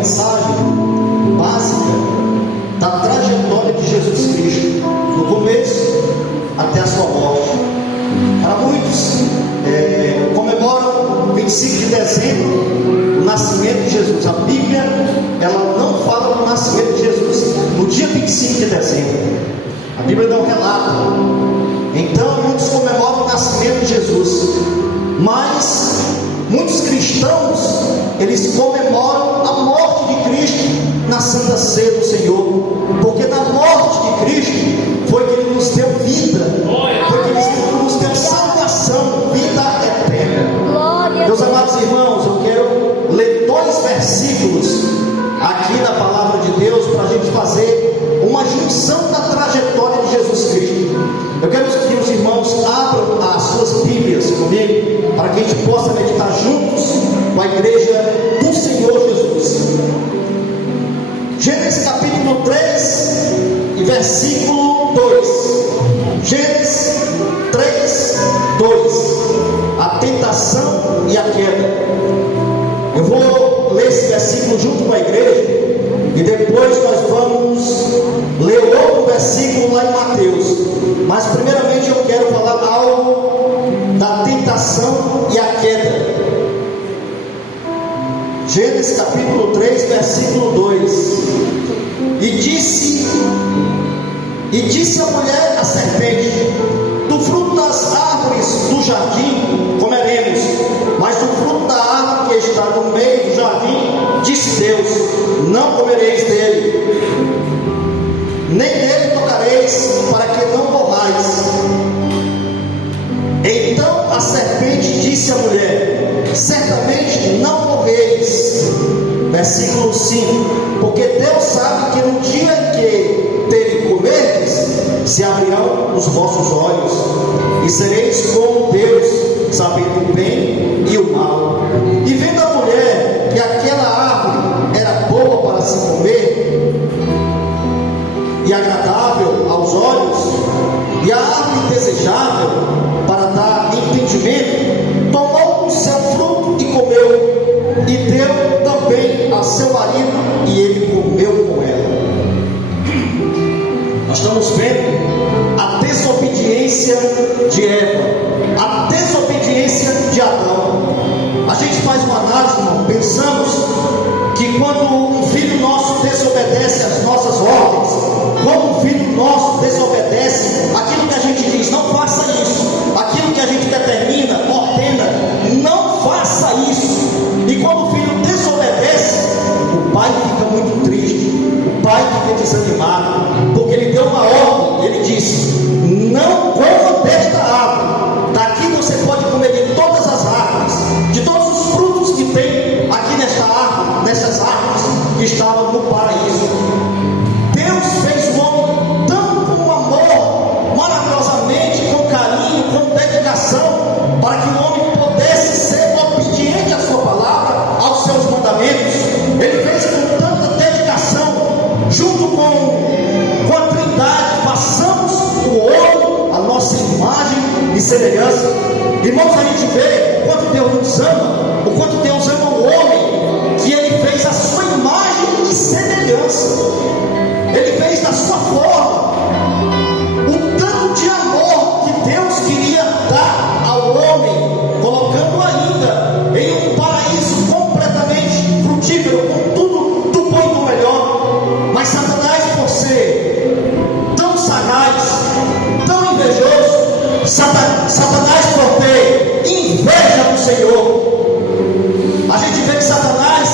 mensagem básica da trajetória de Jesus Cristo, do começo até a sua morte. Para muitos, comemoram 25 de dezembro o nascimento de Jesus. A Bíblia, ela não fala do nascimento de Jesus no dia 25 de dezembro. A Bíblia não relata. Então, muitos comemoram o nascimento de Jesus, mas muitos cristãos, eles comemoram a morte de Cristo na Santa Ceia do Senhor, porque na morte de Cristo foi que Ele nos deu vida, foi que Ele nos deu salvação, vida eterna. Meus amados irmãos, eu quero ler 2 versículos aqui da palavra de Deus, para a gente fazer uma junção da trajetória de Jesus Cristo. Eu quero que os irmãos abram as suas Bíblias comigo, para que a gente possa meditar juntos com a igreja do Senhor Jesus. Gênesis capítulo 3 e versículo 2. Gênesis 3, 2. A tentação e a queda. Eu vou ler esse versículo junto com a igreja, e depois nós vamos ler outro versículo lá em Mateus. Mas primeiramente eu quero falar algo da tentação e a queda. Gênesis capítulo 3, versículo 2. E disse a mulher à serpente: do fruto das árvores do jardim comeremos, mas do fruto da árvore que está no meio do jardim, disse Deus: não comereis dele, nem dele tocareis, para que não morrais. Então a serpente disse à mulher: certamente não morreis. Versículo 5: porque Deus sabe que no dia em que dele comerdes, se abrirão os vossos olhos, e sereis como Deus, sabendo o bem e o mal. E vendo a mulher que aquela árvore era boa para se comer, e agradável aos olhos, e a árvore desejável para dar entendimento, tomou o seu fruto e comeu, e deu também a seu marido, e ele comeu com ela. Nós estamos vendo a desobediência de Eva, a desobediência de Adão. A gente faz uma análise, irmão, pensamos que quando um filho nosso desobedece às nossas ordens, quando um filho nosso desobedece aquilo que a gente diz, não faça isso, aquilo que a gente determina, ordena, não faça isso. E quando o filho desobedece, o pai fica muito triste, o pai fica desanimado, porque ele deu uma ordem, ele disse: não coma desta árvore, daqui você pode comer de todas as árvores, de todos os frutos que tem aqui nesta árvore, nessas árvores que estavam no paraíso. Deus fez o homem tão com amor, maravilhosamente, com carinho, com dedicação, para que o homem pudesse ser obediente à sua palavra, aos seus mandamentos. Ele fez com tanta dedicação, junto com a Trindade, passamos o homem, a nossa imagem e semelhança. Irmãos, a gente vê o quanto Deus nos ama, o quanto Deus ama o homem, que Ele fez a sua imagem e semelhança, Ele fez da sua forma. O tanto de amor que Deus queria dar ao homem, colocando ainda em um paraíso completamente frutífero, com tudo do bom e do melhor. Mas Satanás, por ser tão sagaz, tão invejoso, Satanás por ter inveja do Senhor, a gente vê que Satanás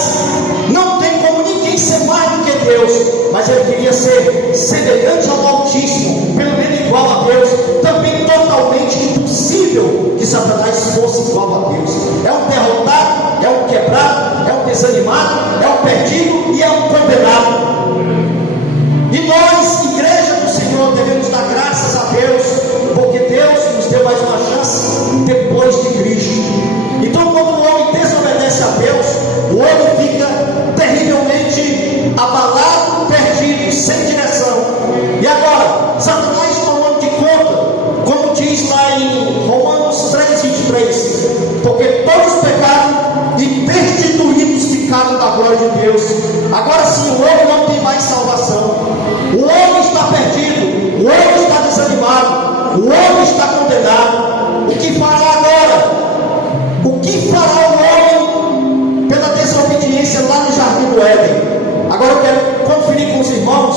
não tem como ninguém ser mais do que Deus, mas ele queria ser semelhante ao Altíssimo, pelo menos igual a Deus. Também totalmente impossível que Satanás fosse igual a Deus. É um derrotado, é um quebrado, é um desanimado, é um perdido e é um condenado. E nós, igreja do Senhor, devemos dar graças a Deus, porque Deus nos deu mais uma chance depois de Cristo. Então, quando o homem desobedece a Deus, o homem fica terrivelmente abalado, perdido, sem direção. E agora, Satanás tomando de conta, como diz lá em Romanos 3:23, porque todos pecaram e destituídos ficaram da glória de Deus. Deus. Agora sim, o homem não tem mais salvação. O homem está perdido, o homem está desanimado, o homem está condenado. O que fará agora? O que fará o homem pela desobediência lá no Jardim do Éden? Agora eu quero conferir com os irmãos,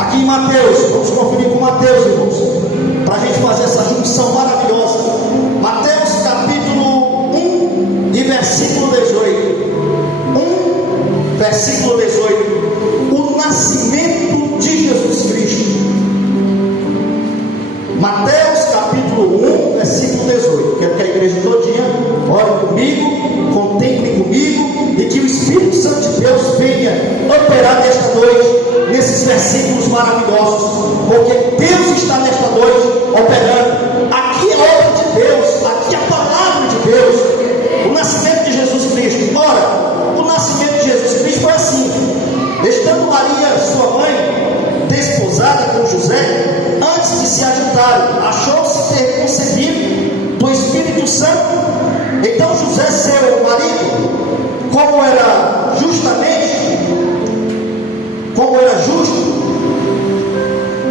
aqui em Mateus, vamos conferir com Mateus, irmãos, para a gente fazer essa junção maravilhosa. Mateus capítulo 1 e versículo 18. 1, versículo 18. O nascimento de Jesus Cristo. Mateus capítulo 1, versículo 18. Quero que a igreja todinha ore comigo, contemple comigo, e que o Espírito Santo de Deus venha operar nesta noite, nesses versículos maravilhosos, porque Deus está nesta noite operando. Aqui é a obra de Deus, aqui é a palavra de Deus. O nascimento de Jesus Cristo. Ora, o nascimento de Jesus Cristo foi assim: estando Maria, sua mãe, desposada com José, antes de se ajudarem, achou-se ter concebido do Espírito Santo. Então José, seu marido, como era justo,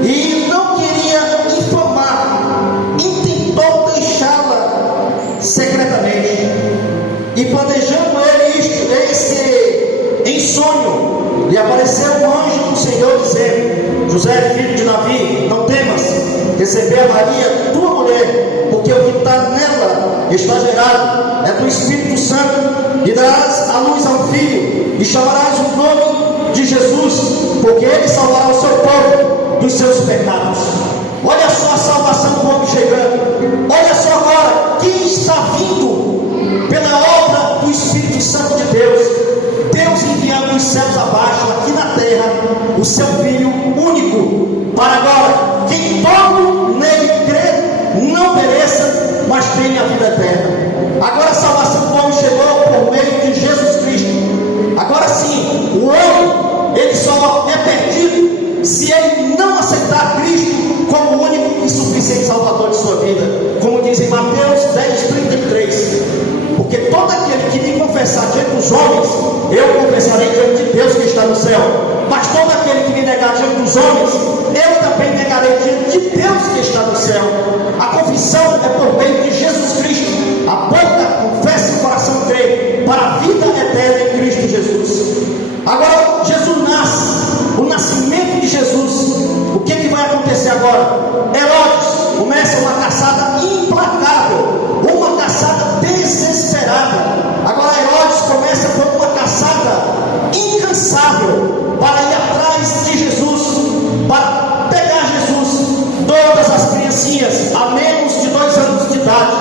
e não queria infamar, intentou deixá-la secretamente. E planejando ele isto, em sonho, lhe apareceu um anjo do Senhor, dizendo: José, filho de Davi, não temas receber a Maria, tua mulher, porque o que está nela está gerado é do Espírito Santo, e darás à luz a um filho, e chamarás o nome de Jesus, porque ele salvará o seu povo dos seus pecados. Olha só a salvação do homem chegando. Olha só agora quem está vindo pela obra do Espírito Santo de Deus. Deus enviando dos céus abaixo, aqui na terra, o seu Filho único, para agora quem todo nele crê não pereça, mas tenha a vida eterna. Agora a salvação do homem chegou por meio de Jesus Cristo. Agora sim, o homem, ele só é perdido se ele não aceitar Cristo como o único e suficiente Salvador de sua vida, como diz em Mateus 10:33. Porque todo aquele que me confessar diante dos homens, eu confessarei diante de Deus que está no céu. Mas todo aquele que me negar diante dos homens, eu também negarei diante de Deus que está no céu. A confissão é por meio de Jesus Cristo. A boca confessa e o coração crê para a vida eterna em Cristo Jesus. Agora Jesus nasce. O nascimento de Jesus. O que vai acontecer agora? Herodes começa uma caçada implacável, uma caçada desesperada. Agora Herodes começa com uma caçada incansável para ir atrás de Jesus, para pegar Jesus. Todas as criancinhas a menos de 2 anos de idade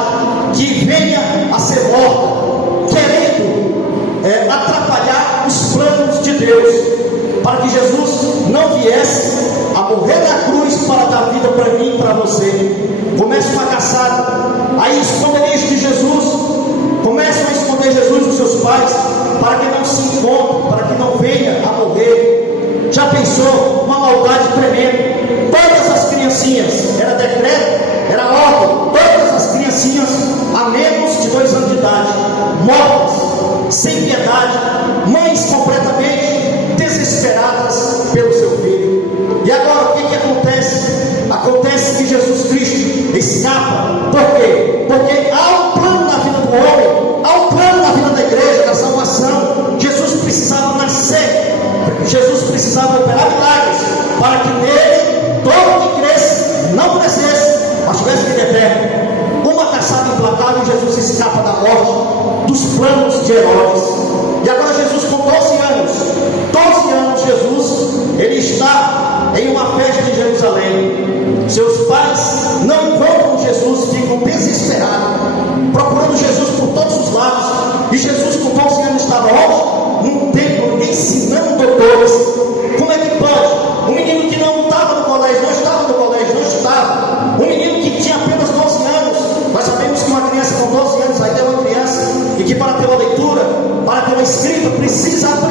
que venha a ser morta, querendo atrapalhar os planos de Deus, para que Jesus não viesse a morrer na cruz para dar vida para mim e para você. Começa uma caçada. Aí esconderijo de Jesus, começam a esconder Jesus dos seus pais, para que não se encontre, para que não venha a morrer. Já pensou? Uma maldade tremenda. Todas as criancinhas, era decreto, era ordem, todas as criancinhas a menos de 2 anos de idade, mortas, sem piedade, mães completamente desesperadas pelo seu filho. E agora o que acontece? Acontece que Jesus Cristo escapa. Por quê? Porque há um plano na vida do homem, há um plano na vida da igreja, da salvação. Jesus precisava nascer, Jesus precisava operar milagres, para que nele todo que cresce não crescesse, mas tivesse vida eterna. Uma caçada implacável, Jesus escapa da morte, dos planos de Herodes. E agora Jesus com 12 anos, Jesus, ele está em uma festa em Jerusalém. Seus pais não encontram Jesus, ficam desesperados, procurando Jesus por todos os lados. E Jesus com 12 anos estava onde? Num templo, ensinando doutores. Como é que pode? Um menino que não estava no colégio, não estava. Um menino que tinha apenas 12 anos. Nós sabemos que uma criança com 12 anos ainda é uma criança, e que para ter uma leitura, para ter uma escrita, precisa aprender.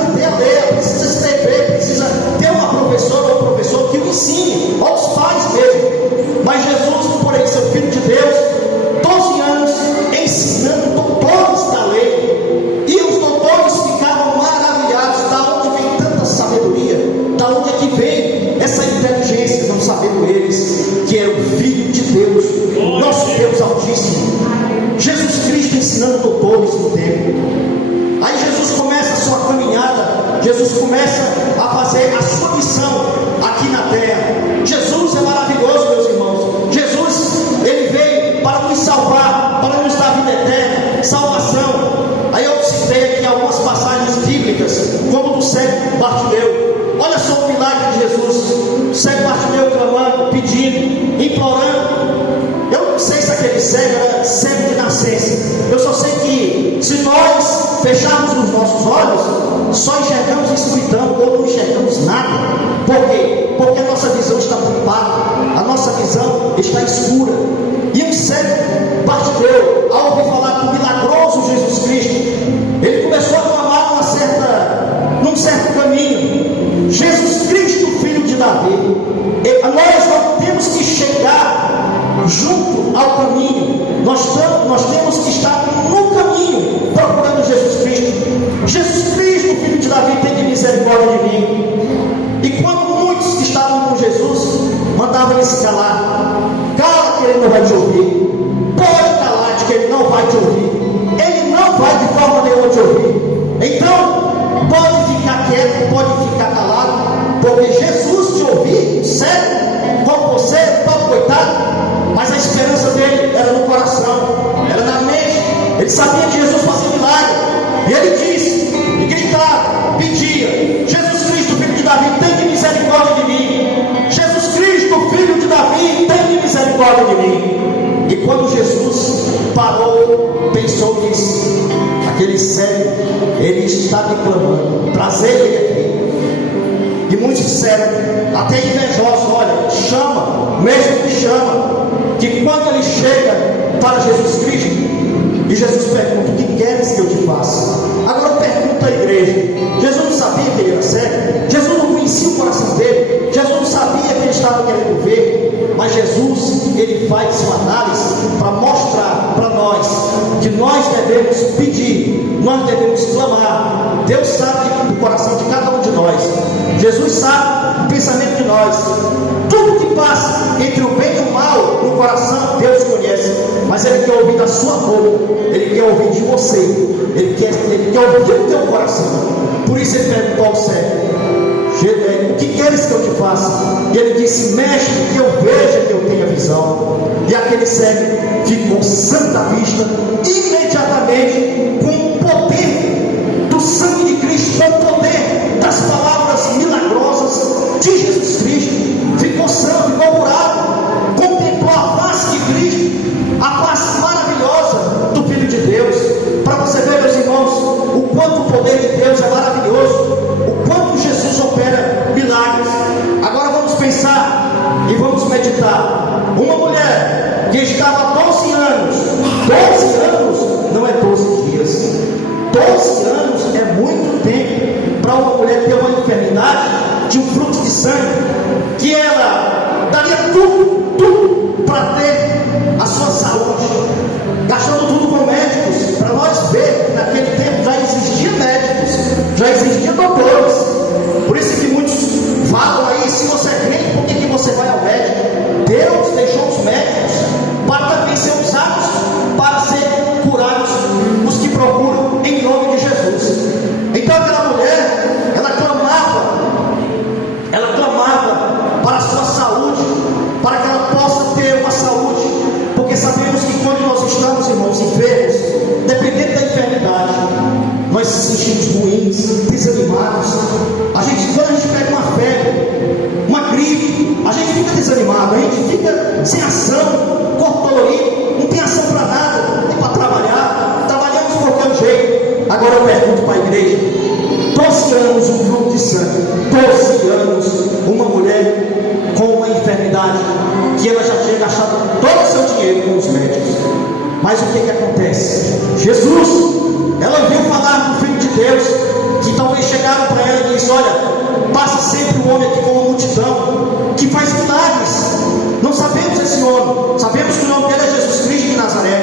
Jesus começa a fazer a sua missão aqui na terra. Jesus é maravilhoso, meus irmãos. Jesus, ele veio para nos salvar, para nos dar vida eterna, salvação. Aí eu citei aqui algumas passagens bíblicas, como do cego Bartimeu. Olha só o milagre de Jesus. O cego Bartimeu clamando, pedindo, implorando. Eu não sei se aquele cego era cego de nascença. Eu só sei que se nós fecharmos os nossos olhos, só enxergamos escuridão ou não enxergamos nada. Por quê? Porque a nossa visão está tampada, a nossa visão está escura. E um cego Bartimeu, ao ouvir falar do milagroso Jesus Cristo, ele começou a clamar num certo caminho: Jesus Cristo, filho de Davi. Nós não temos que chegar junto ao caminho, nós temos que estar no caminho procurando Jesus Cristo. Jesus Cristo, filho de Davi, tem de misericórdia de mim. E quando muitos que estavam com Jesus mandavam ele se calar: cala que ele não vai te ouvir, pode calar-te que ele não vai te ouvir, ele não vai de forma nenhuma te ouvir, então pode ficar quieto, pode ficar calado, porque Jesus te ouvir, cego, como você, tão coitado. Mas a esperança dele era no coração, era na mente. Ele sabia que Jesus fazia milagre, e ele disse, e gritava, pedia: Jesus Cristo, filho de Davi, tem de misericórdia de mim. Jesus Cristo, filho de Davi, tem de misericórdia de mim. E quando Jesus parou, pensou e disse: aquele cego, ele está me clamando, trazer ele aqui. E muitos disseram, até invejosos: olha, chama, mesmo que chama. Que quando ele chega para Jesus Cristo, e Jesus pergunta: o que queres que eu te faça? Agora pergunta à igreja: Jesus não sabia que ele era cego? Jesus não conhecia o coração dele? Jesus não sabia que ele estava querendo ver? Mas Jesus, ele faz uma análise para mostrar para nós que nós devemos pedir, nós devemos clamar. Deus sabe do coração de cada um de nós. Jesus sabe o pensamento de nós. Tudo que passa entre o bem e o mal no coração, Deus conhece. Mas Ele quer ouvir da sua boca, Ele quer ouvir de você, Ele quer ouvir do teu coração. Por isso Ele perguntou ao cego: o que queres que eu te faça? E ele disse: mestre, que eu veja, que eu tenha visão. E aquele cego ficou sã da vista imediatamente, com o poder do sangue de Cristo, com o poder das palavras milagrosas de Jesus Cristo. Ficou sã, ficou curado, contemplou a face de Cristo, a face maravilhosa do Filho de Deus. Para você ver, meus irmãos, o quanto o poder de Deus é maravilhoso, o quanto Jesus opera milagres. Agora vamos pensar e vamos meditar. Uma mulher que estava há 12 anos, 12 anos não é 12 dias, 12 anos é muito tempo para uma mulher ter uma enfermidade de um fluxo de sangue, que ela daria tudo para ter a sua saúde, gastando tudo com médicos. Para nós ver que naquele tempo já existiam médicos, já existiam doutores. Por isso que muitos falam aí: se você é crente, por que você vai ao médico? Deus deixou os médicos para também ser usados para ser curados os que procuram em nome de Jesus. Então aquela mulher, ela clamava para a sua saúde, para que ela possa ter uma saúde, porque sabemos que quando nós estamos, irmãos, enfermos, dependendo da enfermidade, nós se sentimos ruins, desanimados. Quando a gente pega uma febre, uma gripe, a gente fica desanimado, a gente fica sem ação, corpo dolorido, não tem ação para nada, nem para trabalhar, trabalhamos de qualquer jeito. Agora eu pergunto para a igreja: 12 anos um fluxo de sangue, 12 anos uma mulher com uma enfermidade, que ela já tinha gastado todo o seu dinheiro com os médicos. Mas o que acontece? Jesus, ela ouviu falar do Filho de Deus, que talvez chegaram para ela e disse: olha, passa sempre um homem aqui com uma multidão, que faz milagres. Não sabemos esse homem, sabemos que o nome dele é Jesus Cristo de Nazaré,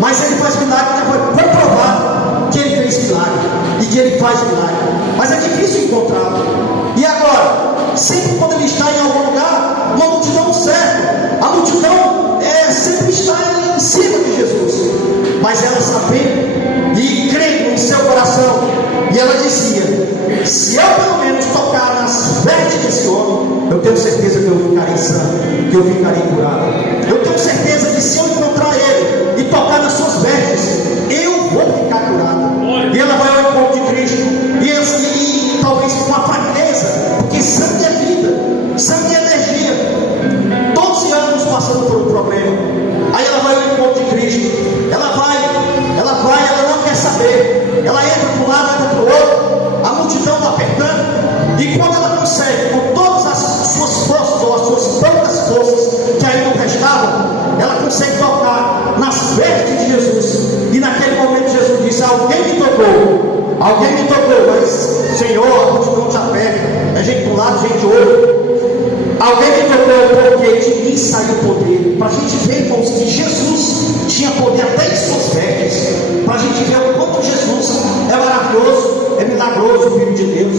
mas ele faz milagre, já foi comprovado que ele fez milagre, e que ele faz milagre, mas é difícil encontrá-lo. E agora, sempre quando ele está em algum lugar, uma multidão cerca, a multidão sempre está em cima de Jesus, mas ela sabendo e crendo em seu coração, e ela dizia: se que eu ficarei curada. Eu tenho certeza que se eu encontrar Ele e tocar nas suas vestes, eu vou ficar curada. E ela vai ao encontro de Cristo, e talvez com uma fraqueza, porque sangue é vida, sangue é energia. 12 anos passando por um problema. Aí ela vai ao encontro de Cristo. Ela não quer saber. Ela entra para um lado, entra para o outro, a multidão está apertando. E quando ela consegue, com todas as suas forças, ou as suas poucas forças que ainda não restavam, ela consegue tocar nas vestes de Jesus. E naquele momento Jesus disse: alguém me tocou, mas Senhor, a multidão te aperta, é gente de um lado, gente de outro. Alguém me tocou, porque de mim saiu poder. Para a gente ver, irmãos, que Jesus tinha poder até em suas vestes. Para a gente ver o quanto Jesus é maravilhoso, é milagroso, o Filho de Deus.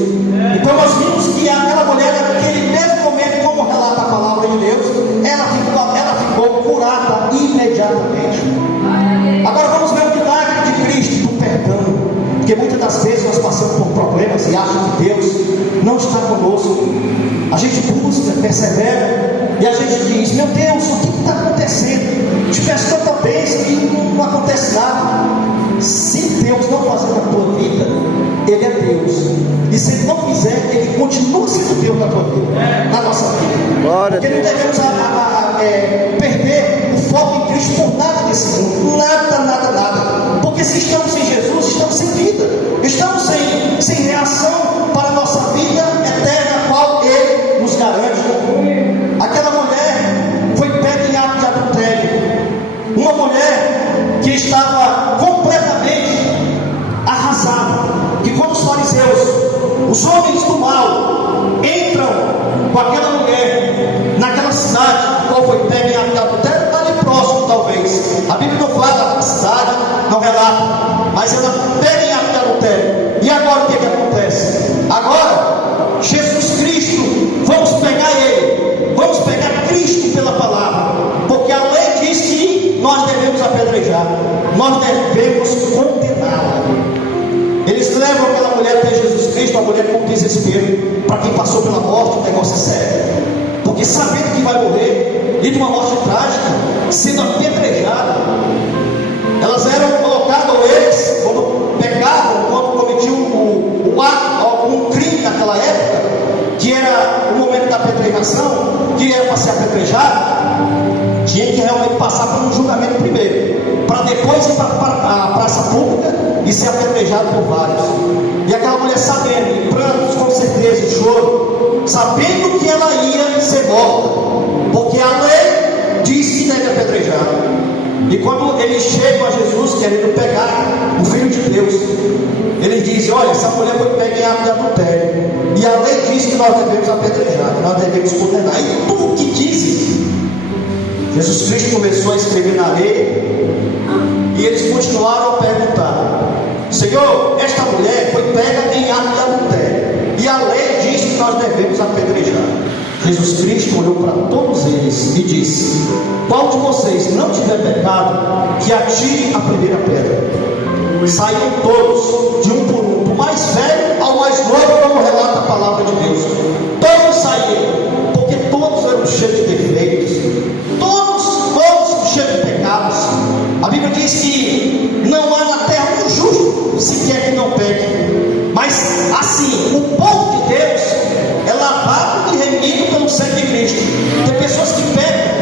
Então nós vimos que aquela mulher, naquele mesmo momento, como relata a palavra de Deus, ela ficou curada imediatamente. Agora vamos ver o milagre de Cristo do perdão. Porque muitas das vezes nós passamos por problemas e achamos que Deus não está conosco. A gente busca, persevera, e a gente diz: meu Deus, o que está acontecendo? Te peço tanta bênção e não acontece nada. Se Deus não fazer na tua vida, Ele é Deus. E se Ele não fizer, Ele continua sendo Deus na tua vida, na nossa vida. Porque não devemos perder o foco em Cristo por nada desse mundo. Nada. Porque se estamos sem Jesus, estamos sem vida. Estamos sem reação para a nossa vida eterna, a qual Ele nos garante. Aquela mulher foi pega em ato de adultério. Uma mulher que estava completamente arrasada. Que quando os fariseus, os homens do mal, entram com aquela mulher naquela cidade, qual foi pega em ato de adultério, ali próximo talvez. A Bíblia não fala da cidade, não relata, mas ela pega em ato de adultério. E agora o que acontece? Agora, Jesus Cristo, vamos pegar Ele, vamos pegar Cristo pela palavra, porque a lei diz que nós devemos apedrejar, nós devemos condená-la. Eles levam aquela mulher até Jesus Cristo, a mulher com desespero. Para quem passou pela morte, o negócio é sério, porque sabendo que vai morrer, e de uma morte trágica, sendo apedrejada, elas eram colocadas, ou eles, quando pecavam, quando cometiam o ato, algum crime naquela época, que era o momento da apedrejação, que era para ser apedrejado, tinha que realmente passar por um julgamento primeiro, para depois ir para a praça pública e ser apedrejado por vários. E aquela mulher sabendo, em prantos, com certeza, em choro, sabendo que ela ia ser morta, porque a lei diz que deve apedrejar. E quando eles chegam a Jesus querendo pegar o Filho de Deus, eles dizem: olha, essa mulher foi pega em ato de adultério, e a lei diz que nós devemos apedrejar, que nós devemos condenar. E tu que dizes? Jesus Cristo começou a escrever na areia, e eles continuaram a perguntar: Senhor, esta mulher foi pega em ato de adultério, e a lei diz que nós devemos apedrejar. Jesus Cristo olhou para todos eles e disse: qual de vocês não tiver pecado, que atire a primeira pedra. Saíram todos, de um por um, do mais velho ao mais novo, como relata a palavra de Deus. Todos saíram, porque todos eram cheios de defeitos, todos cheios de pecados. A Bíblia diz que não há na terra um justo sequer que não peque. Mas assim, o povo de Deus é lavado e remido pelo sangue de Cristo. Tem pessoas que pecam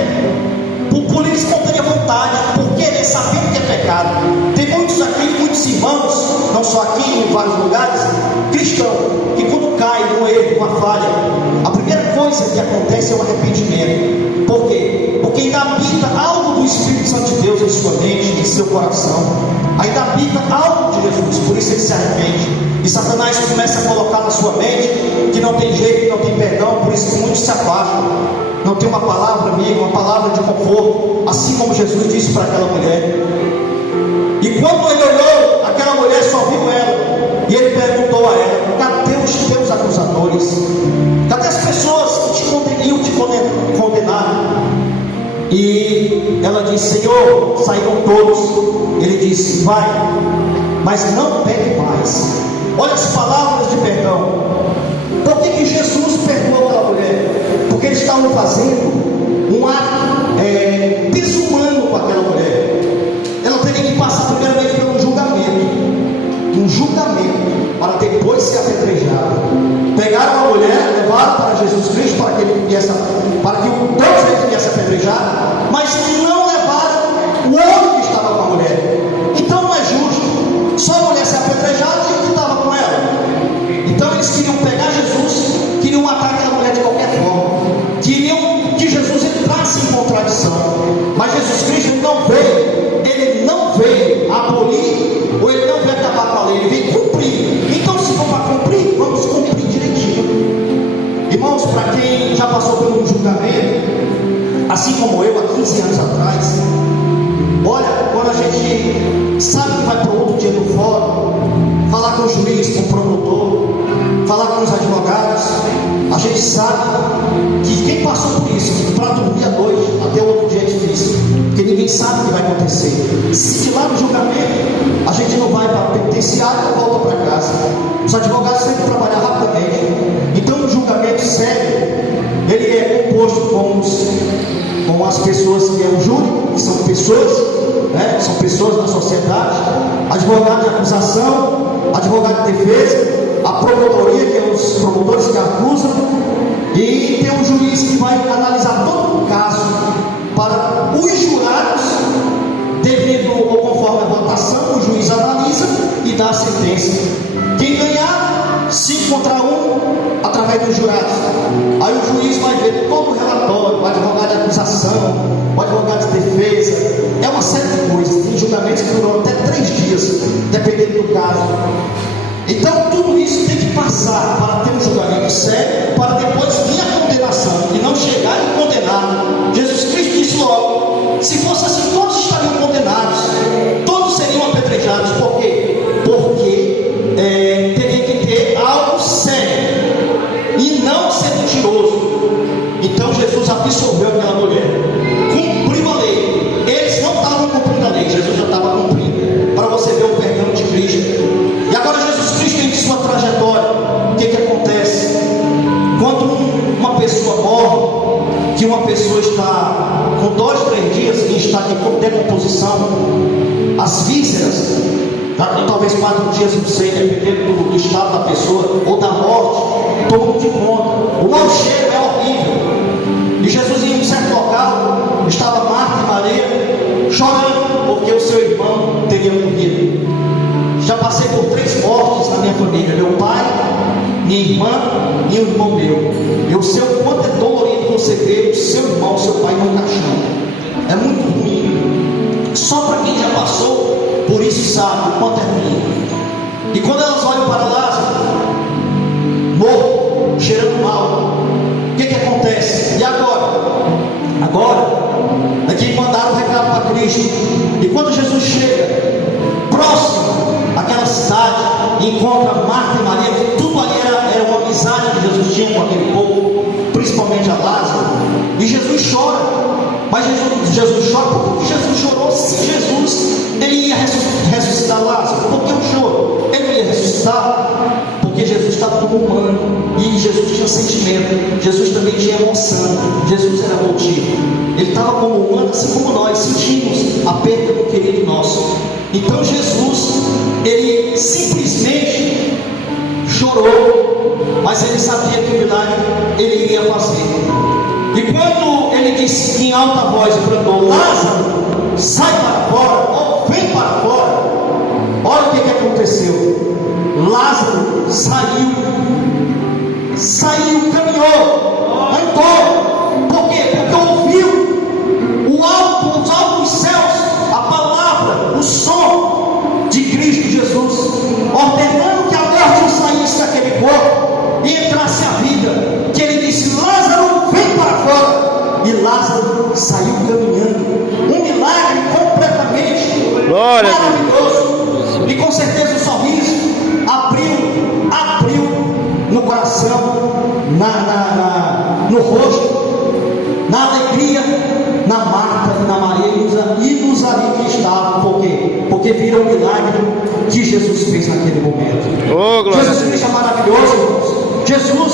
por livre e espontânea vontade, por querer saber o que é pecado. Tem muitos aqui, muitos irmãos, não só aqui, em vários lugares, cristãos, que quando cai num erro, numa falha, a primeira coisa que acontece é o arrependimento. Por quê? Porque ainda habita algo do Espírito Santo de Deus em sua mente, em seu coração. Ainda habita algo de Jesus, por isso ele se arrepende. E Satanás começa a colocar na sua mente que não tem jeito, que não tem perdão, por isso que muitos se afastam. Não tem uma palavra amiga, uma palavra de conforto, assim como Jesus disse para aquela mulher. E quando ele olhou, aquela mulher só viu ela, e ele perguntou a ela: cadê os teus acusadores? Cadê as pessoas que te condenaram? E ela disse: Senhor, saíram todos. Ele disse: vai, mas não peque mais. Olha as palavras de perdão. Por que Jesus perdoou aquela mulher? Porque eles estavam fazendo um para quem já passou por um julgamento, assim como eu há 15 anos atrás, olha, quando a gente sabe que vai para outro dia no fórum, falar com o juiz, com o promotor, falar com os advogados, a gente sabe que quem passou por isso, para dormir à noite, até o outro dia é difícil, porque ninguém sabe o que vai acontecer. Se lá no julgamento, a gente não vai para a penitenciária ou volta para casa. Os advogados têm que trabalhar rapidamente. Então, um julgamento sério, ele é composto com as pessoas que é o júri, que são pessoas da sociedade, advogado de acusação, advogado de defesa, a promotoria, que é os promotores que acusam, e tem um juiz que vai analisar todo o caso para os jurados, devido ou conforme a votação, o juiz analisa e dá a sentença. Quem ganhar, 5 contra 1, através dos jurados. Aí o juiz vai ver todo o relatório, o advogado de acusação, o advogado de defesa, é uma série de coisas. Tem julgamentos que duram até 3 dias, dependendo do caso. Então tudo isso tem que passar para ter um julgamento sério, para depois vir a condenação e não chegar e condenar. Jesus Cristo disse logo: se fosse assim, todos estariam condenados, todos seriam apedrejados. Por quê? Porque teria que ter algo sério e não ser mentiroso. Então Jesus absorveu aquela mulher, cumpriu a lei. Eles não estavam cumprindo a lei, Jesus já estava cumprindo, para você ver o perdão de Cristo. E agora Jesus Cristo, em sua trajetória, o que acontece? Quando uma pessoa morre, que uma pessoa está com 2, 3 dias em estado de decomposição, as vísceras, talvez 4 dias, não sei, dependendo do estado da pessoa, ou da morte, tomam de conta. O mau cheiro é horrível. E Jesus, em um certo local, estava Marta e Maria chorando, porque o seu irmão teria morrido. Já passei por 3 mortes na minha família: meu pai, minha irmã e um irmão meu. Eu sei o quanto é dolorido você ver o seu irmão, o seu pai no caixão. É muito ruim. Só para quem já passou por isso sabe o quanto é ruim. E quando elas olham para Lázaro, morto, cheirando mal, o que acontece? E agora? Aqui mandaram o recado para Cristo. E quando Jesus chega próximo àquela cidade, encontra Marta e Maria, que tudo ali era uma amizade que Jesus tinha com aquele povo, principalmente a Lázaro. E Jesus chora. Mas Jesus chora. Por que Jesus chorou? Se Jesus ele ia ressuscitar Lázaro, por que o choro? Ele não ia ressuscitar porque Jesus estava como humano, e Jesus tinha sentimento, Jesus também tinha emoção, Jesus era emotivo. Ele estava como humano, assim como nós sentimos a perda do querido nosso. Então Jesus, ele simplesmente chorou, mas ele sabia que o milagre ele iria fazer. E quando ele disse em alta voz e bradou: Lázaro, sai para fora, ou vem para fora, olha o que aconteceu. Lázaro saiu, caminhou, andou. Por quê? Porque ouviu os altos céus, a palavra, o som de Cristo Jesus, ordenando que a morte saísse daquele corpo e entrasse a vida. Que ele disse: Lázaro, vem para fora. E Lázaro saiu caminhando. Um milagre completamente maravilhoso. E com certeza o sorriso abriu no coração, no rosto, na alegria, na Marta, na Maria e nos ali que estavam. Por quê? Porque viram o milagre que Jesus fez naquele momento. Jesus Cristo é maravilhoso, irmãos. Jesus,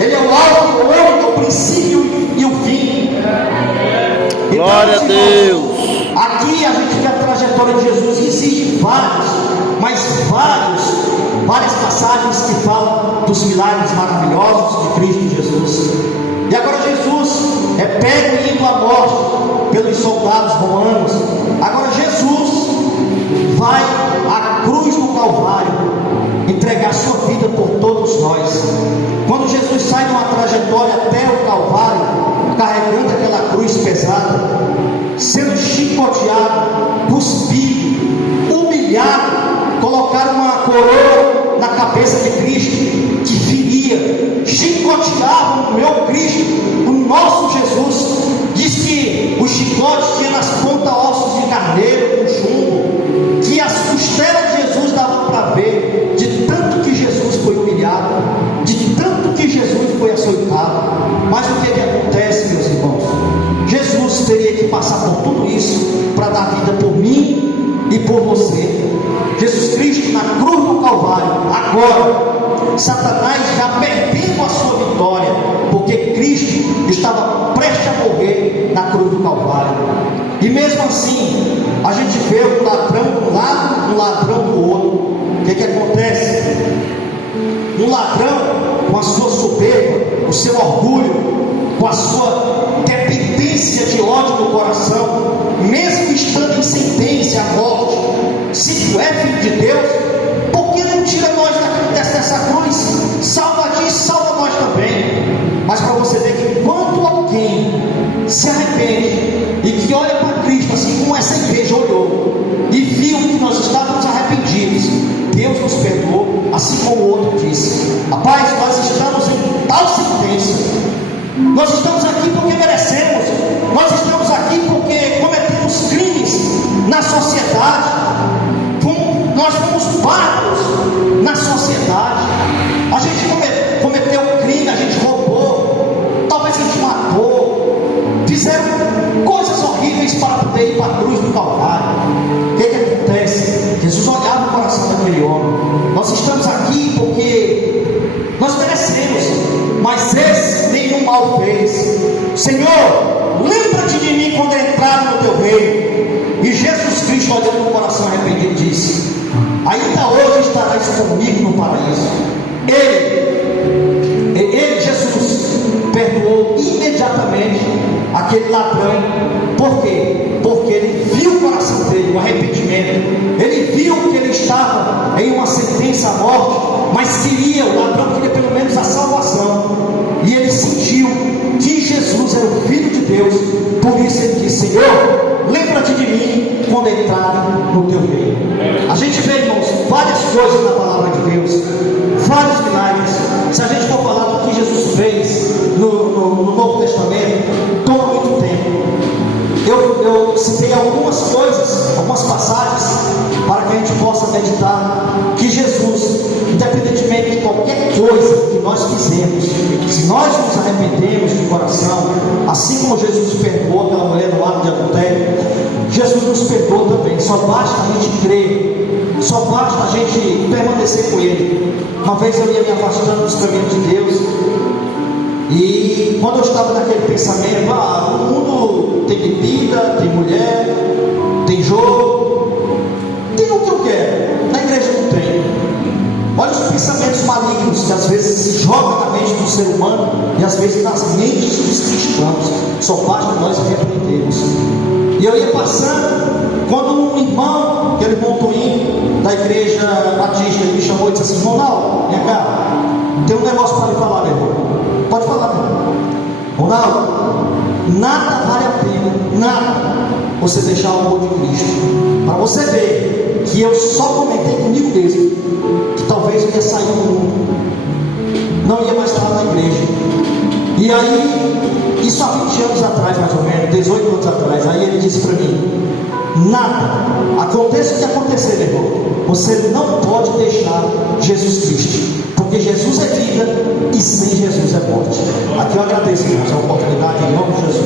ele é o alfa e o ômega, o princípio e o fim. Glória a Deus. Aqui a gente vê a trajetória de Jesus. Existem várias passagens que falam dos milagres maravilhosos de Cristo Jesus. E agora Jesus é pego e indo à morte pelos soldados romanos. Agora Jesus vai à cruz do Calvário entregar sua vida por todos nós. Quando Jesus sai de uma trajetória até o Calvário, carregando aquela cruz pesada, sendo chicoteado, cuspido, humilhado, colocaram uma coroa na cabeça de Cristo que feria, chicoteavam o meu Cristo, o nosso Jesus. Diz que os chicotes tinham nas pontas ossos de carneiro com chumbo, que as costelas de Jesus davam para ver, de tanto que Jesus foi humilhado, de tanto que Jesus foi açoitado. Mas o que acontece, meus irmãos? Jesus teria que passar por tudo isso para dar vida por mim e por você. Jesus Cristo na cruz do Calvário. Agora, Satanás já perdendo a sua vitória, porque Cristo estava prestes a morrer na cruz do Calvário. E mesmo assim, a gente vê um ladrão de um lado, um ladrão do outro. O que acontece? Um ladrão, com a sua soberba, o seu orgulho, com a sua dependência de ódio no coração, mesmo estando em sentença à morte, se tu é filho de Deus, por que não tira nós dessa cruz? Salva a ti, salva nós também. Mas para você ver que quando alguém se arrepende e que olha para Cristo, assim como essa igreja olhou e viu que nós estávamos arrependidos, Deus nos perdoou, assim como o outro disse: rapaz, nós estamos em tal sentença, nós estamos aqui porque merecemos, nós estamos aqui porque cometemos crimes na sociedade, nós fomos bárbaros na sociedade, a gente cometeu crime, a gente roubou, talvez a gente matou, fizeram coisas horríveis para poder ir para a cruz do Calvário. O que acontece? Jesus olhava o coração daquele homem. Nós estamos aqui porque nós merecemos, mas esse nenhum mal fez. Senhor, lembra-te de mim quando entrar no teu reino. E Jesus Cristo, olhando no coração arrependido, disse: ainda hoje estarás comigo no paraíso. Ele, Jesus, perdoou imediatamente aquele ladrão. Por quê? Porque ele viu o coração dele, o arrependimento. Ele viu que ele estava em uma sentença à morte, mas o ladrão queria pelo menos a salvação. E ele sentiu que Jesus era o Filho de Deus. Por isso ele disse: Senhor, lembra-te de mim quando entrar no teu reino. A gente vê, irmãos, várias coisas na palavra de Deus, vários milagres. Se a gente for falar do que Jesus fez no Novo Testamento, toma muito tempo. Eu citei algumas coisas, algumas passagens, para que a gente possa meditar que Jesus, independentemente de qualquer coisa que nós fizemos, se nós nos arrependemos de coração, assim como Jesus perdoou aquela mulher no ato de adultério, Jesus nos perdoa também. Só basta a gente crer, só basta a gente permanecer com Ele. Uma vez eu ia me afastando dos caminhos de Deus, e quando eu estava naquele pensamento: o mundo tem bebida, tem mulher, tem jogo, tem o que eu quero, na igreja não tem. Olha os pensamentos malignos que às vezes se jogam na mente do ser humano e às vezes nas mentes dos cristãos. Só basta nós repreendermos. E eu ia passando, quando um irmão, aquele montoinho da igreja batista, ele me chamou e disse assim: Ronaldo, vem cá, tem um negócio para lhe falar, meu irmão. Pode falar, meu irmão. Ronaldo, nada vale a pena, nada, você deixar o amor de Cristo. Para você ver que eu só comentei comigo mesmo que talvez eu ia sair do mundo, não ia mais estar na igreja. E aí, isso há 20 anos atrás, mais ou menos, 18 anos atrás, aí ele disse para mim: nada, aconteça o que acontecer, meu irmão, você não pode deixar Jesus Cristo, porque Jesus é vida e sem Jesus é morte. Aqui eu agradeço, irmãos, a oportunidade em nome de Jesus.